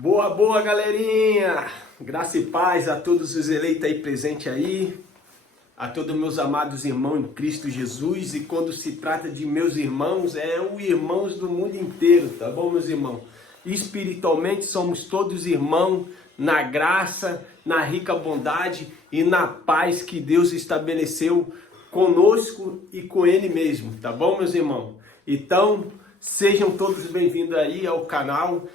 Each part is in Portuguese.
Boa, galerinha! Graça e paz a todos os eleitos aí presentes aí, a todos meus amados irmãos em Cristo Jesus. E quando se trata de meus irmãos, é os irmãos do mundo inteiro, tá bom, meus irmãos? Espiritualmente somos todos irmãos na graça, na rica bondade e na paz que Deus estabeleceu conosco e com Ele mesmo, tá bom, meus irmãos? Então, sejam todos bem-vindos aí ao canal.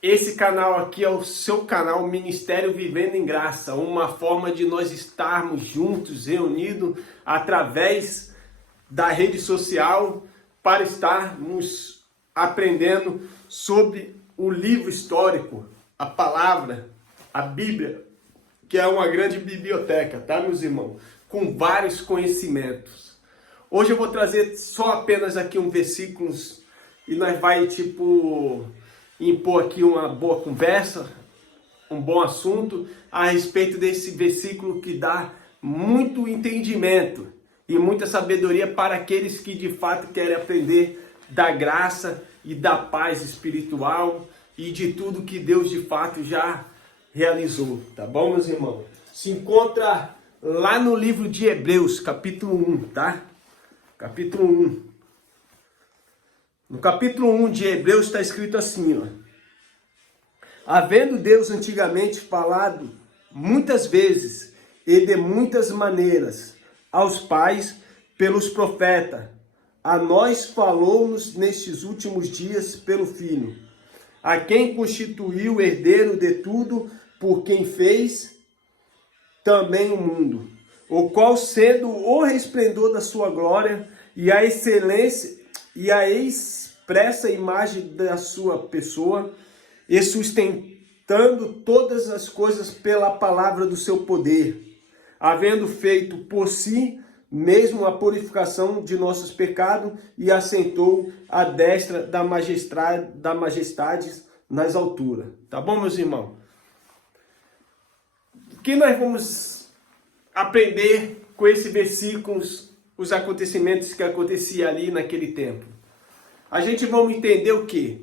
Esse canal aqui é o seu canal Ministério Vivendo em Graça, uma forma de nós estarmos juntos, reunidos, através da rede social, para estarmos aprendendo sobre o livro histórico, a palavra, a Bíblia, que é uma grande biblioteca, tá, meus irmãos? Com vários conhecimentos. Hoje eu vou trazer só apenas aqui um versículos e nós vai, impor aqui uma boa conversa, um bom assunto a respeito desse versículo que dá muito entendimento e muita sabedoria para aqueles que de fato querem aprender da graça e da paz espiritual e de tudo que Deus de fato já realizou, tá bom, meus irmãos? Se encontra lá no livro de Hebreus, capítulo 1, tá? Capítulo 1. No capítulo 1 de Hebreus está escrito assim, ó. Havendo Deus antigamente falado muitas vezes e de muitas maneiras aos pais pelos profetas, a nós falou-nos nestes últimos dias pelo Filho, a quem constituiu herdeiro de tudo, por quem fez também o mundo, o qual sendo o resplendor da sua glória e a excelência e a expressa imagem da sua pessoa, e sustentando todas as coisas pela palavra do seu poder, havendo feito por si mesmo a purificação de nossos pecados, e assentou à destra da majestade nas alturas. Tá bom, meus irmãos? O que nós vamos aprender com esse versículo, os acontecimentos que aconteciam ali naquele tempo? A gente vai entender o quê?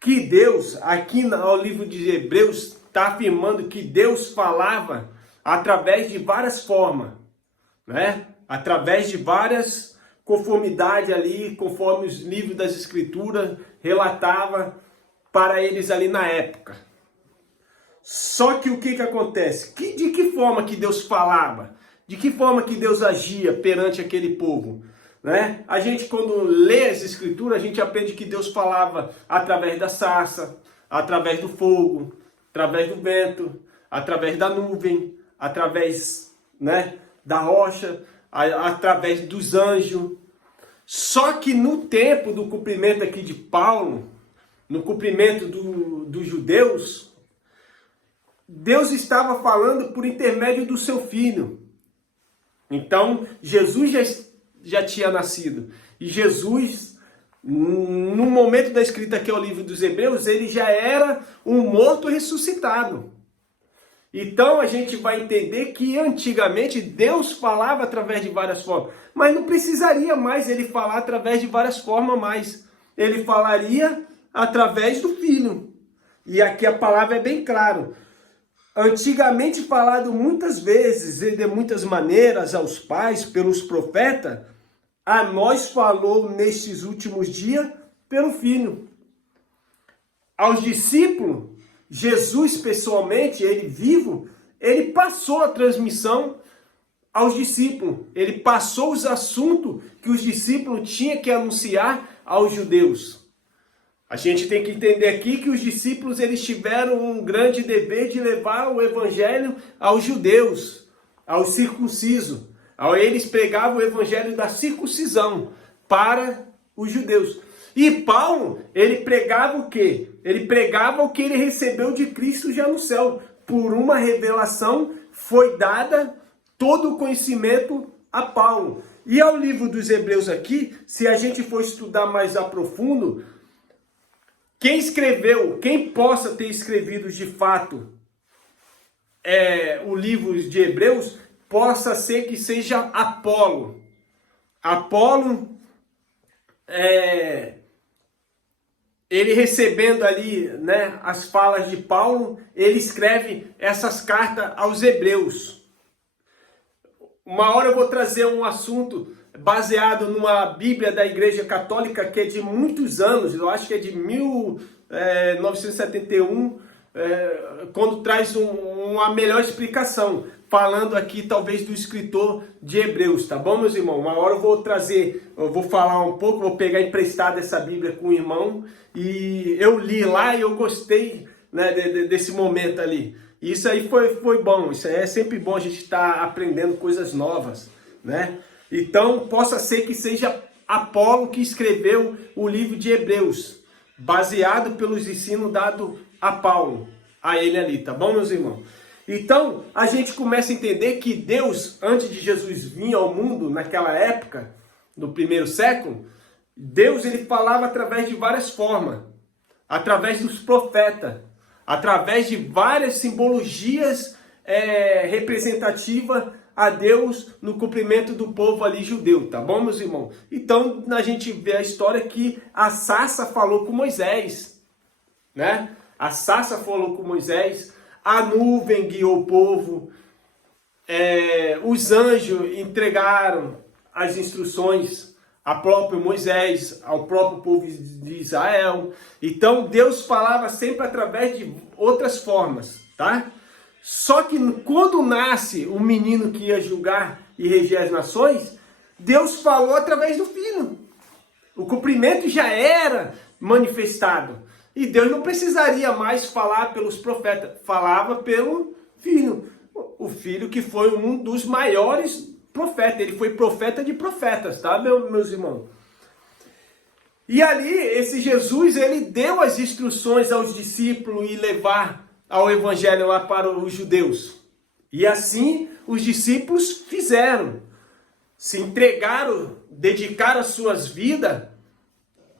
Que Deus, aqui no livro de Hebreus, está afirmando que Deus falava através de várias formas, né? Através de várias conformidades ali, conforme os livros das Escrituras relatava para eles ali na época. Só que o que acontece? De que forma que Deus falava? De que forma que Deus agia perante aquele povo? Né? A gente, quando lê as Escrituras, a gente aprende que Deus falava através da sarça, através do fogo, através do vento, através da nuvem, através, né, da rocha, através dos anjos. Só que no tempo do cumprimento aqui de Paulo, no cumprimento dos judeus, Deus estava falando por intermédio do seu Filho. Então, Jesus já tinha nascido. E Jesus, no momento da escrita que é o livro dos Hebreus, ele já era um morto ressuscitado. Então a gente vai entender que antigamente Deus falava através de várias formas. Mas não precisaria mais ele falar através de várias formas mais. Ele falaria através do Filho. E aqui a palavra é bem clara. Antigamente falado muitas vezes e de muitas maneiras aos pais pelos profetas, a nós falou nestes últimos dias pelo Filho. Aos discípulos, Jesus pessoalmente, ele vivo, ele passou a transmissão aos discípulos. Ele passou os assuntos que os discípulos tinham que anunciar aos judeus. A gente tem que entender aqui que os discípulos eles tiveram um grande dever de levar o evangelho aos judeus, aos circuncisos. Eles pregavam o evangelho da circuncisão para os judeus. E Paulo, ele pregava o quê? Ele pregava o que ele recebeu de Cristo já no céu. Por uma revelação foi dada todo o conhecimento a Paulo. E ao livro dos Hebreus aqui, se a gente for estudar mais a profundo, quem escreveu, quem possa ter escrevido de fato o livro de Hebreus, possa ser que seja Apolo. Apolo ele recebendo ali, né, as falas de Paulo, ele escreve essas cartas aos hebreus. Uma hora eu vou trazer um assunto baseado numa Bíblia da Igreja Católica que é de muitos anos, eu acho que é de 1971, quando traz uma melhor explicação, falando aqui talvez do escritor de Hebreus, tá bom, meus irmãos? Uma hora eu vou falar um pouco, vou pegar emprestado essa Bíblia com o irmão, e eu li lá e eu gostei, né, desse momento ali. Isso aí foi bom, isso aí é sempre bom a gente estar aprendendo coisas novas, né? Então, possa ser que seja Apolo que escreveu o livro de Hebreus, baseado pelos ensinos dados a Paulo, a ele ali, tá bom, meus irmãos? Então, a gente começa a entender que Deus, antes de Jesus vir ao mundo, naquela época, no primeiro século, Deus ele falava através de várias formas, através dos profetas, através de várias simbologias representativas a Deus no cumprimento do povo ali judeu, tá bom, meus irmãos? Então, a gente vê a história que a sarça falou com Moisés, né? A sarça falou com Moisés, a nuvem guiou o povo, os anjos entregaram as instruções ao próprio Moisés, ao próprio povo de Israel. Então Deus falava sempre através de outras formas, tá? Só que quando nasce o menino que ia julgar e reger as nações, Deus falou através do Filho. O cumprimento já era manifestado. E Deus não precisaria mais falar pelos profetas, falava pelo Filho. O Filho que foi um dos maiores profetas, ele foi profeta de profetas, tá, meus irmãos? E ali, esse Jesus, ele deu as instruções aos discípulos e levar ao evangelho lá para os judeus. E assim, os discípulos fizeram. Se entregaram, dedicaram as suas vidas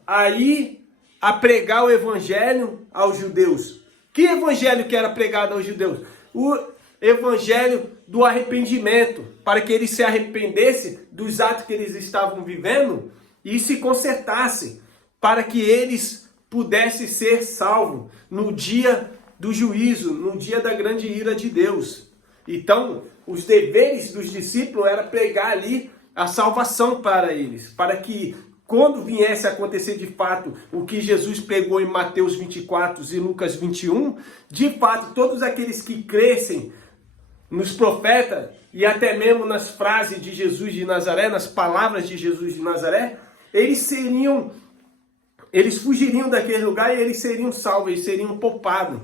aí a pregar o evangelho aos judeus. Que evangelho que era pregado aos judeus? O evangelho do arrependimento, para que eles se arrependessem dos atos que eles estavam vivendo e se consertassem, para que eles pudessem ser salvos no dia do juízo, no dia da grande ira de Deus. Então, os deveres dos discípulos era pregar ali a salvação para eles, para que quando viesse a acontecer de fato o que Jesus pregou em Mateus 24 e Lucas 21, de fato todos aqueles que crescem nos profetas e até mesmo nas frases de Jesus de Nazaré, nas palavras de Jesus de Nazaré, eles fugiriam daquele lugar e eles seriam salvos, eles seriam poupados.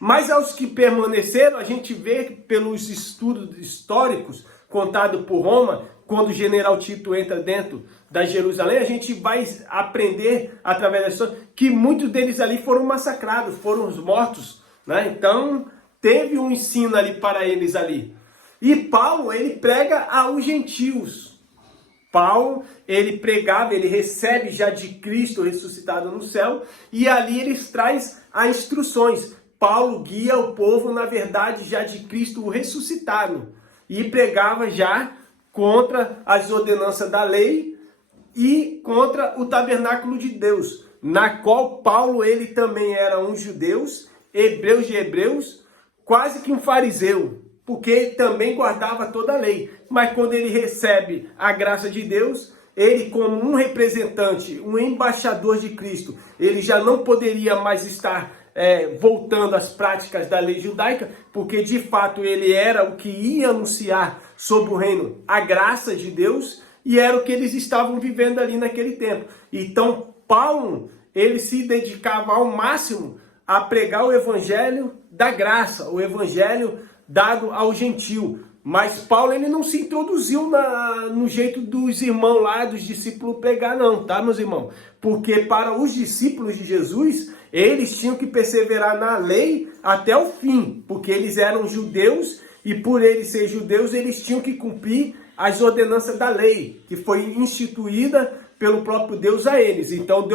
Mas aos que permaneceram, a gente vê pelos estudos históricos contados por Roma, quando o general Tito entra dentro da Jerusalém, a gente vai aprender através da história que muitos deles ali foram massacrados, foram mortos, né? Então, teve um ensino ali para eles ali. E Paulo, ele prega aos gentios. Paulo, ele pregava, ele recebe já de Cristo ressuscitado no céu, e ali eles traz as instruções. Paulo guia o povo, na verdade, já de Cristo ressuscitado, e pregava já contra as ordenanças da lei e contra o tabernáculo de Deus, na qual Paulo, ele também era um judeu, hebreus de hebreus, quase que um fariseu, porque ele também guardava toda a lei. Mas quando ele recebe a graça de Deus, ele como um representante, um embaixador de Cristo, ele já não poderia mais estar voltando às práticas da lei judaica, porque de fato ele era o que ia anunciar sobre o reino, a graça de Deus, e era o que eles estavam vivendo ali naquele tempo. Então Paulo, ele se dedicava ao máximo a pregar o evangelho da graça, o evangelho dado ao gentio. Mas Paulo, ele não se introduziu no jeito dos irmãos lá, dos discípulos pregar não, tá, meus irmãos? Porque para os discípulos de Jesus, eles tinham que perseverar na lei até o fim, porque eles eram judeus e por eles ser judeus, eles tinham que cumprir as ordenanças da lei, que foi instituída pelo próprio Deus a eles. Então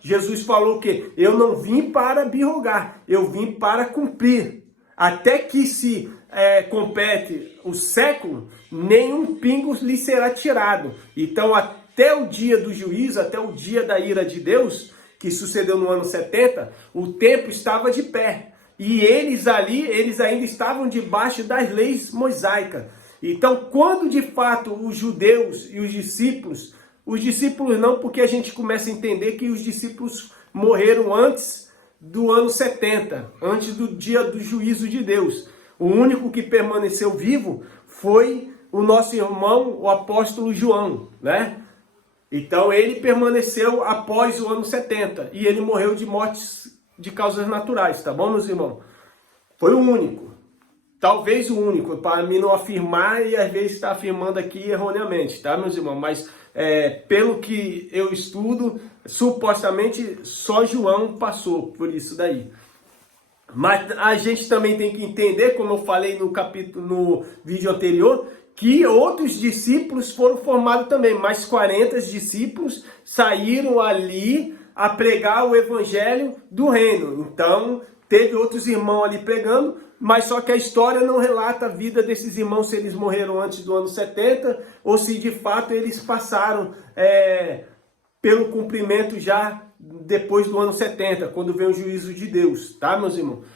Jesus falou que eu não vim para birrogar, eu vim para cumprir. Até que se complete o século, nenhum pingo lhe será tirado. Então até o dia do juízo, até o dia da ira de Deus, que sucedeu no ano 70, o templo estava de pé. E eles ainda estavam debaixo das leis mosaicas. Então, quando de fato os judeus e os discípulos não, porque a gente começa a entender que os discípulos morreram antes do ano 70, antes do dia do juízo de Deus. O único que permaneceu vivo foi o nosso irmão, o apóstolo João, né? Então ele permaneceu após o ano 70 e ele morreu de mortes de causas naturais, tá bom, meus irmãos? Foi o único, talvez o único, para mim não afirmar e às vezes está afirmando aqui erroneamente, tá, meus irmãos? Mas pelo que eu estudo, supostamente só João passou por isso daí. Mas a gente também tem que entender, como eu falei no vídeo anterior, que outros discípulos foram formados também. Mais 40 discípulos saíram ali a pregar o evangelho do reino. Então, teve outros irmãos ali pregando, mas só que a história não relata a vida desses irmãos, se eles morreram antes do ano 70, ou se de fato eles passaram pelo cumprimento já depois do ano 70, quando vem o juízo de Deus, tá, meus irmãos?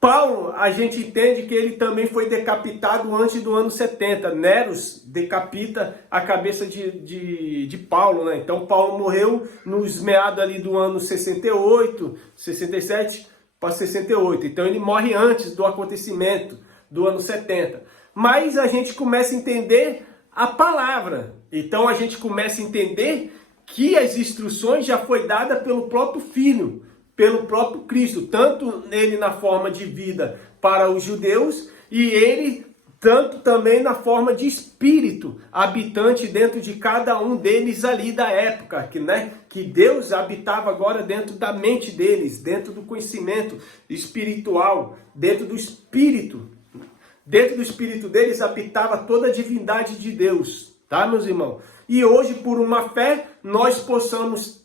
Paulo, a gente entende que ele também foi decapitado antes do ano 70. Neros decapita a cabeça de Paulo, né? Então Paulo morreu nos meados ali do ano 68, 67 para 68. Então ele morre antes do acontecimento do ano 70. Mas a gente começa a entender a palavra. Então a gente começa a entender que as instruções já foi dada pelo próprio Filho, pelo próprio Cristo, tanto ele na forma de vida para os judeus e ele tanto também na forma de espírito habitante dentro de cada um deles ali da época, que Deus habitava agora dentro da mente deles, dentro do conhecimento espiritual, dentro do espírito deles habitava toda a divindade de Deus, tá, meus irmãos? E hoje, por uma fé, nós possamos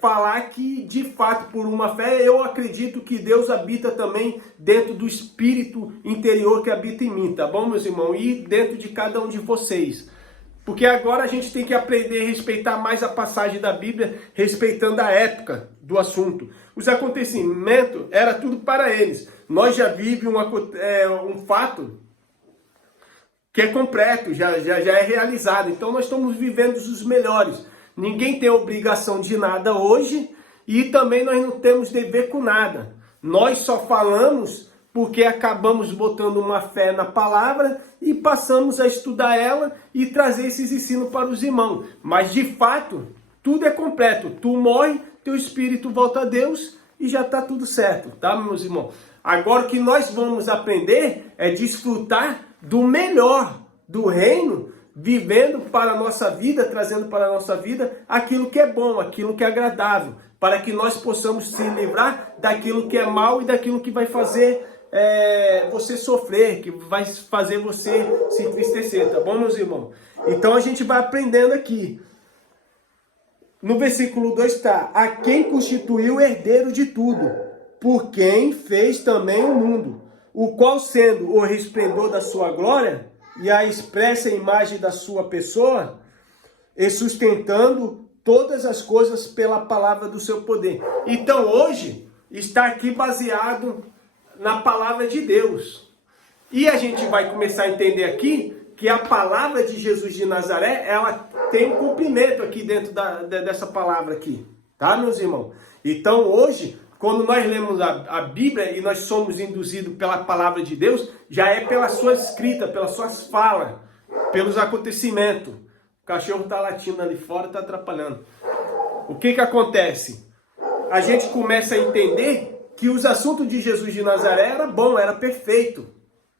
falar que, de fato, por uma fé, eu acredito que Deus habita também dentro do espírito interior que habita em mim, tá bom, meus irmãos? E dentro de cada um de vocês. Porque agora a gente tem que aprender a respeitar mais a passagem da Bíblia, respeitando a época do assunto. Os acontecimentos, era tudo para eles. Nós já vivemos um fato que é completo, já é realizado. Então nós estamos vivendo os melhores. Ninguém tem obrigação de nada hoje e também nós não temos dever com nada. Nós só falamos porque acabamos botando uma fé na palavra e passamos a estudar ela e trazer esses ensinos para os irmãos. Mas de fato, tudo é completo. Tu morre, teu espírito volta a Deus e já está tudo certo, tá, meus irmãos? Agora o que nós vamos aprender é desfrutar do melhor do reino, vivendo para a nossa vida, trazendo para a nossa vida aquilo que é bom, aquilo que é agradável, para que nós possamos se livrar daquilo que é mal e daquilo que vai fazer você sofrer, que vai fazer você se entristecer, tá bom, meus irmãos? Então a gente vai aprendendo aqui. No versículo 2 está: a quem constituiu herdeiro de tudo, por quem fez também o mundo, o qual sendo o resplendor da sua glória e a expressa imagem da sua pessoa, e sustentando todas as coisas pela palavra do seu poder. Então hoje está aqui baseado na palavra de Deus. E a gente vai começar a entender aqui que a palavra de Jesus de Nazaré, ela tem um cumprimento aqui dentro dessa palavra aqui, tá, meus irmãos? Então hoje, quando nós lemos a Bíblia e nós somos induzidos pela palavra de Deus, já é pela sua escrita, pelas suas falas, pelos acontecimentos. O cachorro está latindo ali fora, está atrapalhando. O que acontece? A gente começa a entender que os assuntos de Jesus de Nazaré era bom, era perfeito,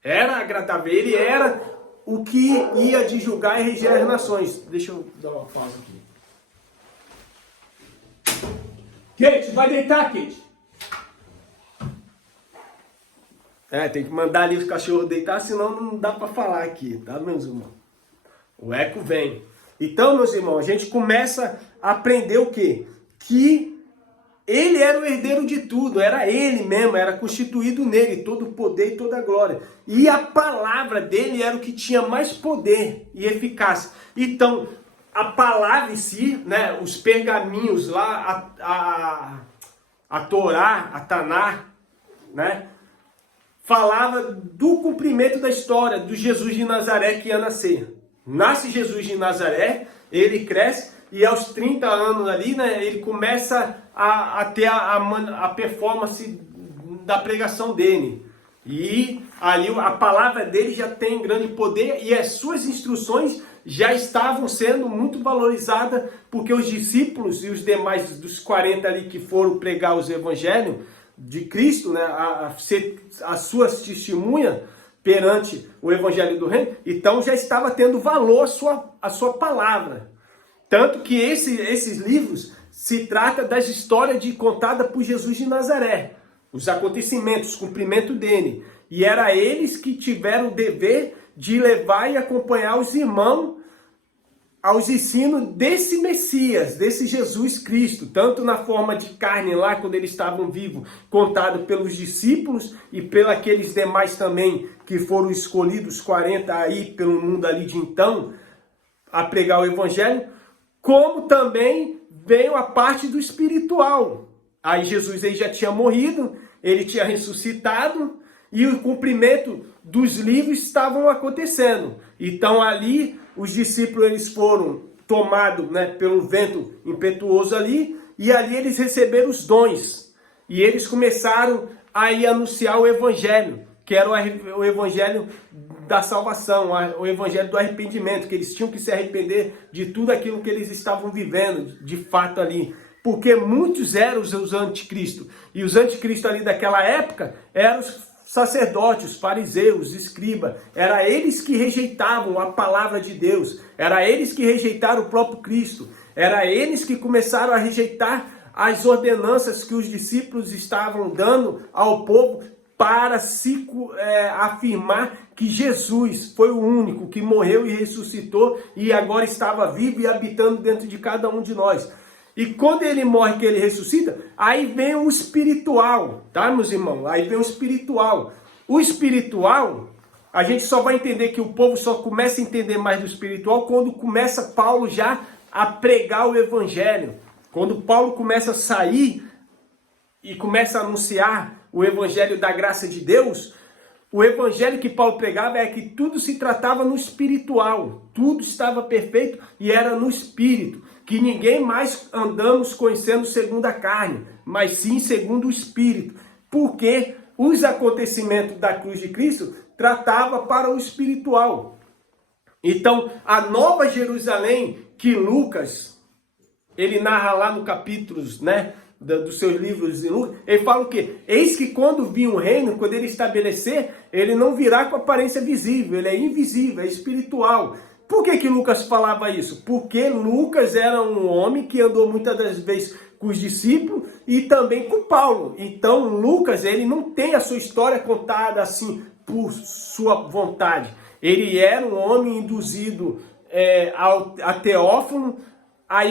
era agradável, ele era o que ia de julgar e reger as nações. Deixa eu dar uma pausa aqui. Kate, vai deitar, Kate. Tem que mandar ali os cachorros deitar, senão não dá para falar aqui, tá, meus irmãos? O eco vem. Então, meus irmãos, a gente começa a aprender o quê? Que ele era o herdeiro de tudo, era ele mesmo, era constituído nele, todo o poder e toda a glória. E a palavra dele era o que tinha mais poder e eficácia. Então, a palavra em si, né, os pergaminhos lá, a Torá, a Taná, né, falava do cumprimento da história do Jesus de Nazaré que ia nascer. Nasce Jesus de Nazaré, ele cresce e aos 30 anos ali, né, ele começa a ter a performance da pregação dele. E ali a palavra dele já tem grande poder e as suas instruções já estavam sendo muito valorizadas, porque os discípulos e os demais dos 40 ali que foram pregar os evangelhos de Cristo, né, as suas testemunhas perante o evangelho do reino, então já estava tendo valor a sua palavra. Tanto que esses livros se trata das histórias contadas por Jesus de Nazaré, os acontecimentos, o cumprimento dele. E era eles que tiveram o dever de levar e acompanhar os irmãos aos ensinos desse Messias, desse Jesus Cristo, tanto na forma de carne lá, quando eles estavam vivos, contado pelos discípulos e pelos demais também, que foram escolhidos, 40 aí pelo mundo ali de então, a pregar o evangelho, como também veio a parte do espiritual. Aí Jesus aí já tinha morrido, ele tinha ressuscitado, e o cumprimento dos livros estavam acontecendo. Então ali os discípulos eles foram tomados, né, pelo vento impetuoso ali, e ali eles receberam os dons. E eles começaram a anunciar o evangelho, que era o evangelho da salvação, o evangelho do arrependimento, que eles tinham que se arrepender de tudo aquilo que eles estavam vivendo, de fato ali. Porque muitos eram os anticristos. E os anticristos ali daquela época eram os sacerdotes, os fariseus, os escribas. Era eles que rejeitavam a palavra de Deus. Era eles que rejeitaram o próprio Cristo. Era eles que começaram a rejeitar as ordenanças que os discípulos estavam dando ao povo para se afirmar que Jesus foi o único que morreu e ressuscitou e agora estava vivo e habitando dentro de cada um de nós. E quando ele morre, que ele ressuscita, aí vem o espiritual, tá, meus irmãos? Aí vem o espiritual. O espiritual, a gente só vai entender que o povo só começa a entender mais do espiritual quando começa Paulo já a pregar o evangelho. Quando Paulo começa a sair e começa a anunciar o evangelho da graça de Deus, o evangelho que Paulo pregava é que tudo se tratava no espiritual. Tudo estava perfeito e era no espírito. Que ninguém mais andamos conhecendo segundo a carne, mas sim segundo o espírito. Porque os acontecimentos da cruz de Cristo tratava para o espiritual. Então, a Nova Jerusalém, que Lucas, ele narra lá no capítulos, né, dos seus livros de Lucas, ele fala o quê? Eis que quando vir um reino, quando ele estabelecer, ele não virá com aparência visível, ele é invisível, é espiritual. Por que Lucas falava isso? Porque Lucas era um homem que andou muitas das vezes com os discípulos e também com Paulo. Então Lucas, ele não tem a sua história contada assim por sua vontade. Ele era um homem induzido a Teófilo a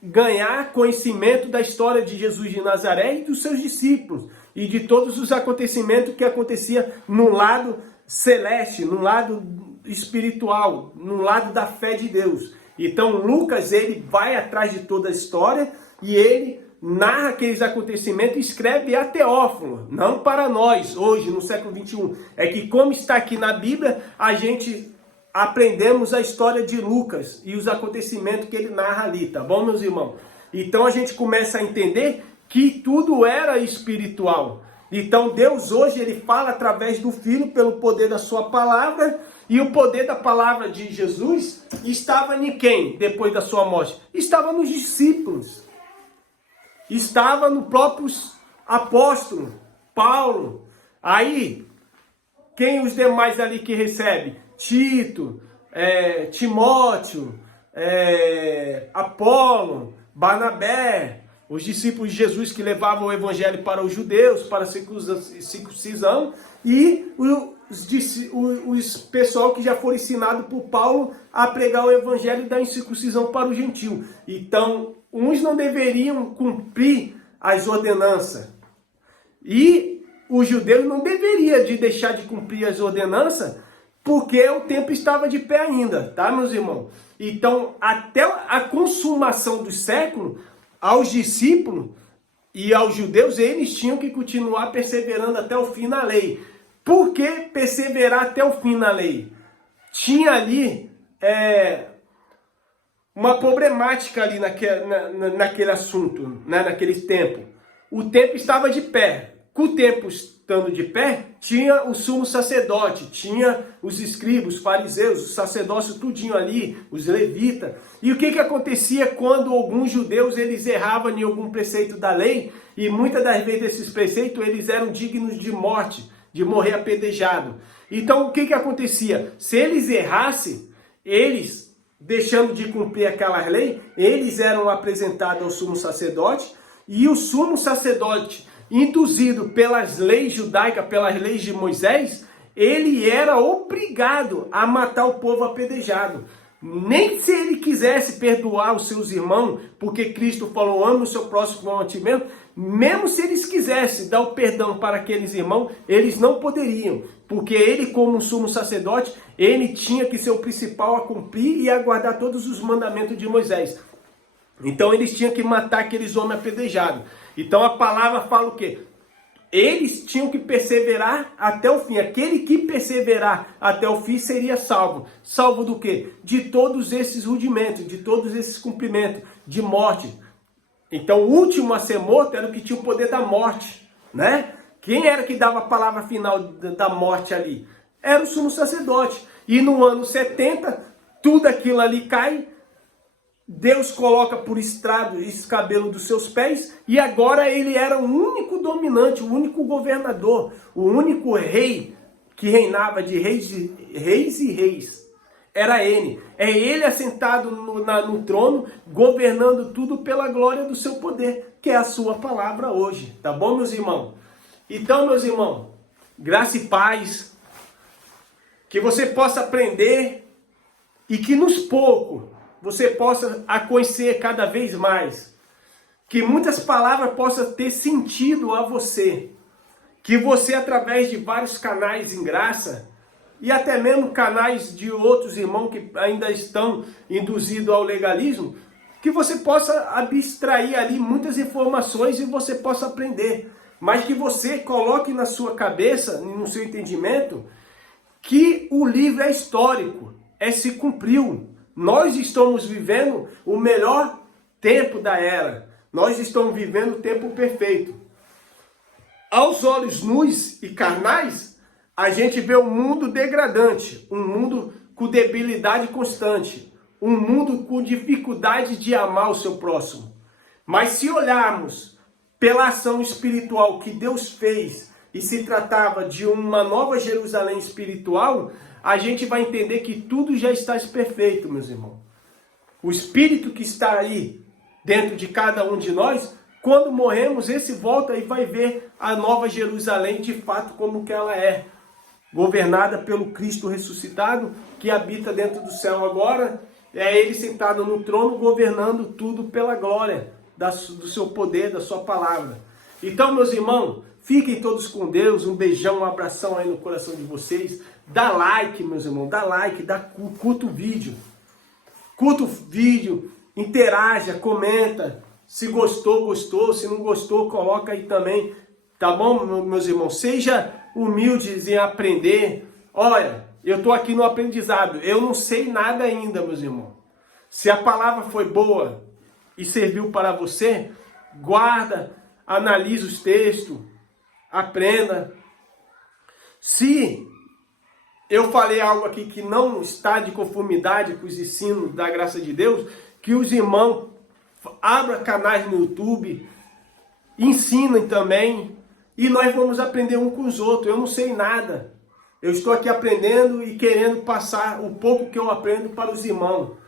ganhar conhecimento da história de Jesus de Nazaré e dos seus discípulos e de todos os acontecimentos que acontecia no lado celeste, no lado espiritual, no lado da fé de Deus. Então Lucas, ele vai atrás de toda a história e ele narra aqueles acontecimentos e escreve a Teófilo, não para nós hoje no século 21. É que como está aqui na Bíblia, a gente aprendemos a história de Lucas e os acontecimentos que ele narra ali, tá bom, meus irmãos? Então a gente começa a entender que tudo era espiritual. Então Deus hoje ele fala através do Filho pelo poder da sua palavra. E o poder da palavra de Jesus estava em quem depois da sua morte? Estava nos discípulos. Estava no próprio apóstolo, Paulo. Aí, quem os demais ali que recebe? Tito, Timóteo, Apolo, Barnabé, os discípulos de Jesus que levavam o evangelho para os judeus, para a circuncisão, e os pessoal que já foram ensinado por Paulo a pregar o evangelho da incircuncisão para o gentio. Então, uns não deveriam cumprir as ordenanças. E os judeus não deveriam de deixar de cumprir as ordenanças, porque o tempo estava de pé ainda, tá, meus irmãos? Então, até a consumação do século, aos discípulos e aos judeus, eles tinham que continuar perseverando até o fim na lei. Por que perseverar até o fim na lei? Tinha ali uma problemática ali naquele assunto, né, naquele tempo. O templo estava de pé. Com o templo estando de pé, tinha o sumo sacerdote, tinha os escribas, os fariseus, os sacerdócios, tudinho ali, os levitas. E o que acontecia quando alguns judeus eles erravam em algum preceito da lei? E muitas das vezes esses preceitos eles eram dignos de morte, de morrer apedrejado. Então o que acontecia? Se eles errassem, eles, deixando de cumprir aquela lei, eles eram apresentados ao sumo sacerdote, e o sumo sacerdote, induzido pelas leis judaicas, pelas leis de Moisés, ele era obrigado a matar o povo apedrejado. Nem se ele quisesse perdoar os seus irmãos, porque Cristo falou, ama o seu próximo como a ti mesmo, mesmo se eles quisessem dar o perdão para aqueles irmãos, eles não poderiam, porque ele, como sumo sacerdote, ele tinha que ser o principal a cumprir e a guardar todos os mandamentos de Moisés. Então eles tinham que matar aqueles homens apedrejados. Então a palavra fala o quê? Eles tinham que perseverar até o fim. Aquele que perseverar até o fim seria salvo. Salvo do quê? De todos esses rudimentos, de todos esses cumprimentos, de morte. Então o último a ser morto era o que tinha o poder da morte, né? Quem era que dava a palavra final da morte ali? Era o sumo sacerdote. E no ano 70, tudo aquilo ali cai. Deus coloca por estrado esse cabelo dos seus pés, e agora ele era o único dominante, o único governador, o único rei que reinava de reis e reis. Era ele. É ele assentado no trono, governando tudo pela glória do seu poder, que é a sua palavra hoje. Tá bom, meus irmãos? Então, meus irmãos, graça e paz, que você possa aprender e que nos poucos você possa a conhecer cada vez mais. Que muitas palavras possam ter sentido a você. Que você, através de vários canais em graça, e até mesmo canais de outros irmãos que ainda estão induzidos ao legalismo, que você possa abstrair ali muitas informações e você possa aprender. Mas que você coloque na sua cabeça, no seu entendimento, que o livro é histórico, se cumpriu. Nós estamos vivendo o melhor tempo da era. Nós estamos vivendo o tempo perfeito. Aos olhos nus e carnais, a gente vê um mundo degradante, um mundo com debilidade constante, um mundo com dificuldade de amar o seu próximo. Mas se olharmos pela ação espiritual que Deus fez e se tratava de uma nova Jerusalém espiritual, a gente vai entender que tudo já está perfeito, meus irmãos. O Espírito que está aí dentro de cada um de nós, quando morremos, esse volta e vai ver a nova Jerusalém de fato como que ela é. Governada pelo Cristo ressuscitado, que habita dentro do céu agora. É ele sentado no trono, governando tudo pela glória do seu poder, da sua palavra. Então, meus irmãos, fiquem todos com Deus. Um beijão, um abração aí no coração de vocês. Dá like, meus irmãos, dá like, curta o vídeo. Curta o vídeo, interaja, comenta. Se gostou, gostou. Se não gostou, coloca aí também. Tá bom, meus irmãos? Seja humildes em aprender. Olha, eu estou aqui no aprendizado. Eu não sei nada ainda, meus irmãos. Se a palavra foi boa e serviu para você, guarda, analise os textos, aprenda. Se eu falei algo aqui que não está de conformidade com os ensinos da graça de Deus, que os irmãos abram canais no YouTube, ensinem também, e nós vamos aprender um com os outros. Eu não sei nada. Eu estou aqui aprendendo e querendo passar o pouco que eu aprendo para os irmãos.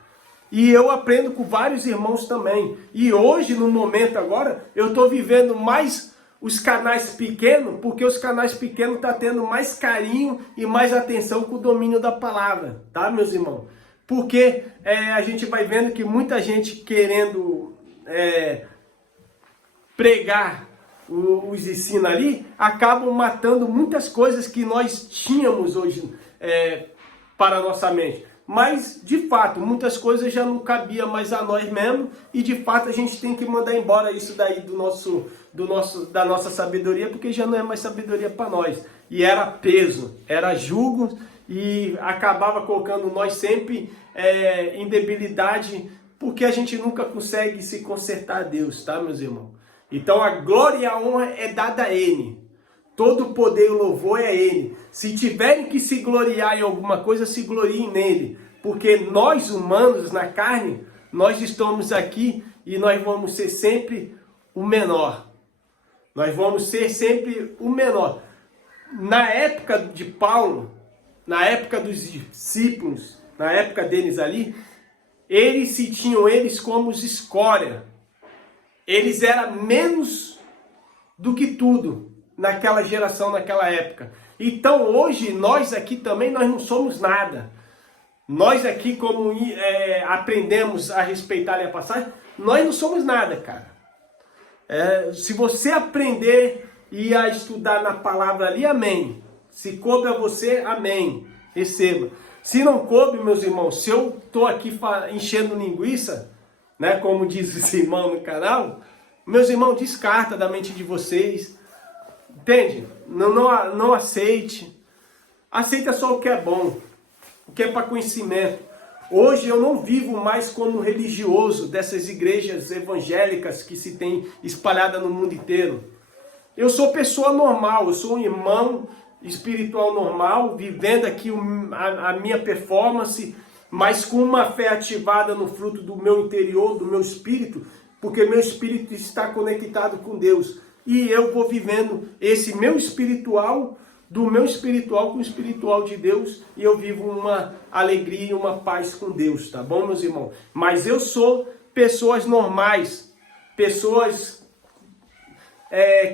E eu aprendo com vários irmãos também. E hoje, no momento agora, eu estou vivendo mais os canais pequenos, porque os canais pequenos estão tendo mais carinho e mais atenção com o domínio da palavra, tá, meus irmãos? Porque a gente vai vendo que muita gente querendo pregar os ensinos ali, acabam matando muitas coisas que nós tínhamos hoje para a nossa mente. mas de fato, muitas coisas já não cabia mais a nós mesmos, e de fato a gente tem que mandar embora isso daí da nossa sabedoria, porque já não é mais sabedoria para nós. E era peso, era jugo, e acabava colocando nós sempre em debilidade, porque a gente nunca consegue se consertar a Deus, tá, meus irmãos? Então a glória e a honra é dada a Ele. Todo o poder e o louvor é a Ele. Se tiverem que se gloriar em alguma coisa, se gloriem nele. Porque nós humanos, na carne, nós estamos aqui e nós vamos ser sempre o menor. Nós vamos ser sempre o menor. Na época de Paulo, na época dos discípulos, na época deles ali, eles se tinham eles como os escória. Eles eram menos do que tudo naquela geração, naquela época. Então hoje nós aqui também nós não somos nada. Nós aqui, como aprendemos a respeitar a passagem, nós não somos nada, cara. Se você aprender e a estudar na palavra ali, amém. Se coube a você, amém. Receba. Se não coube, meus irmãos, se eu estou aqui enchendo linguiça, né, como diz esse irmão no canal, meus irmãos, descarta da mente de vocês. Entende? Não aceite. Aceita só o que é bom, o que é para conhecimento. Hoje eu não vivo mais como religioso dessas igrejas evangélicas que se tem espalhada no mundo inteiro. Eu sou pessoa normal, eu sou um irmão espiritual normal, vivendo aqui a minha performance, mas com uma fé ativada no fruto do meu interior, do meu espírito, porque meu espírito está conectado com Deus. E eu vou vivendo esse meu espiritual, do meu espiritual com o espiritual de Deus, e eu vivo uma alegria e uma paz com Deus, tá bom, meus irmãos? Mas eu sou pessoas normais, pessoas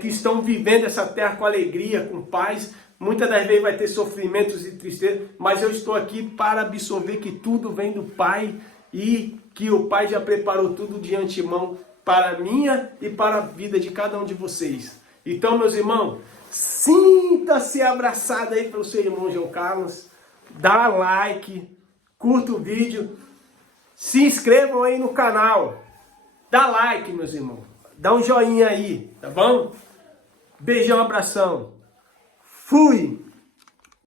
que estão vivendo essa terra com alegria, com paz. Muitas das vezes vai ter sofrimentos e tristeza, mas eu estou aqui para absorver que tudo vem do Pai, e que o Pai já preparou tudo de antemão para a minha e para a vida de cada um de vocês. Então, meus irmãos, sinta-se abraçado aí pelo seu irmão João Carlos. Dá like, curta o vídeo, se inscrevam aí no canal. Dá like, meus irmãos. Dá um joinha aí, tá bom? Beijão, abração. Fui!